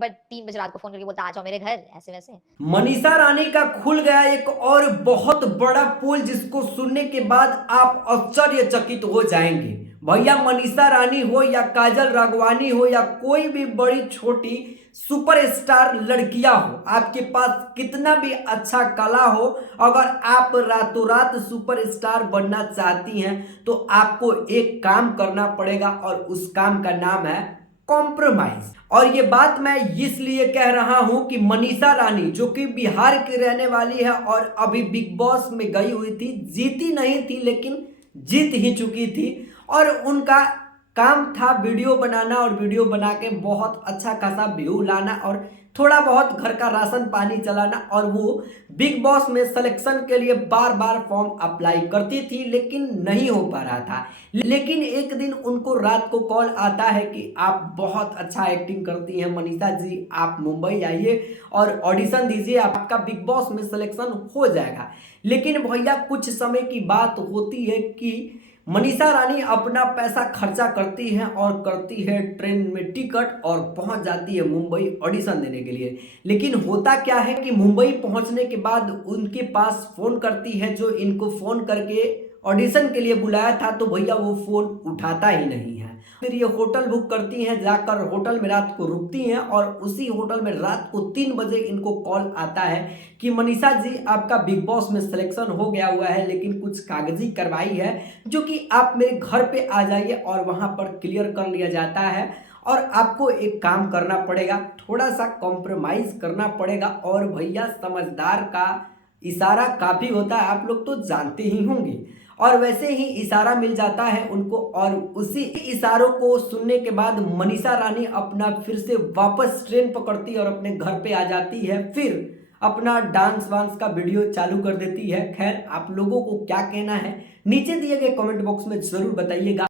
But 3 बजे रात को फ़ोन करके बोलता आ जाओ मेरे घर, ऐसे-वैसे। मनीषा रानी का खुल गया एक और बहुत बड़ा पोल जिसको सुनने के बाद आप आश्चर्यचकित हो जाएंगे। भैया मनीषा रानी हो या काजल राघवानी हो या कोई भी बड़ी छोटी सुपरस्टार लड़कियां हो, आपके पास कितना भी अच्छा कला हो, अगर आप रातों रात सुपरस्टार बनना चाहती हैं तो आपको एक काम करना पड़ेगा और उस काम का नाम है कॉम्प्रोमाइज। और ये बात मैं इसलिए कह रहा हूं कि मनीषा रानी जो कि बिहार की रहने वाली है और अभी बिग बॉस में गई हुई थी, जीती नहीं थी लेकिन जीत ही चुकी थी। और उनका काम था वीडियो बनाना और वीडियो बना के बहुत अच्छा खासा व्यू लाना और थोड़ा बहुत घर का राशन पानी चलाना। और वो बिग बॉस में सिलेक्शन के लिए बार बार फॉर्म अप्लाई करती थी लेकिन नहीं हो पा रहा था। लेकिन एक दिन उनको रात को कॉल आता है कि आप बहुत अच्छा एक्टिंग करती हैं मनीषा जी, आप मुंबई आइए और ऑडिशन दीजिए, आपका बिग बॉस में सिलेक्शन हो जाएगा। लेकिन भैया कुछ समय की बात होती है कि मनीषा रानी अपना पैसा खर्चा करती हैं और करती है ट्रेन में टिकट और पहुंच जाती है मुंबई ऑडिशन देने के लिए। लेकिन होता क्या है कि मुंबई पहुंचने के बाद उनके पास फोन करती है जो इनको फोन करके ऑडिशन के लिए बुलाया था, तो भैया वो फोन उठाता ही नहीं है। फिर ये होटल बुक करती हैं, जाकर होटल में रात को रुकती हैं और उसी होटल में रात को 3 बजे इनको कॉल आता है कि मनीषा जी आपका बिग बॉस में सिलेक्शन हो गया हुआ है लेकिन कुछ कागजी कार्रवाई है जो कि आप मेरे घर पे आ जाइए और वहां पर क्लियर कर लिया जाता है। और आपको एक काम करना पड़ेगा, थोड़ा सा कॉम्प्रोमाइज करना पड़ेगा। और भैया समझदार का इशारा काफी होता है, आप लोग तो जानते ही होंगे। और वैसे ही इशारा मिल जाता है उनको और उसी इशारों को सुनने के बाद मनीषा रानी अपना फिर से वापस ट्रेन पकड़ती है और अपने घर पे आ जाती है। फिर अपना डांस वांस का वीडियो चालू कर देती है। खैर आप लोगों को क्या कहना है नीचे दिए गए कमेंट बॉक्स में जरूर बताइएगा।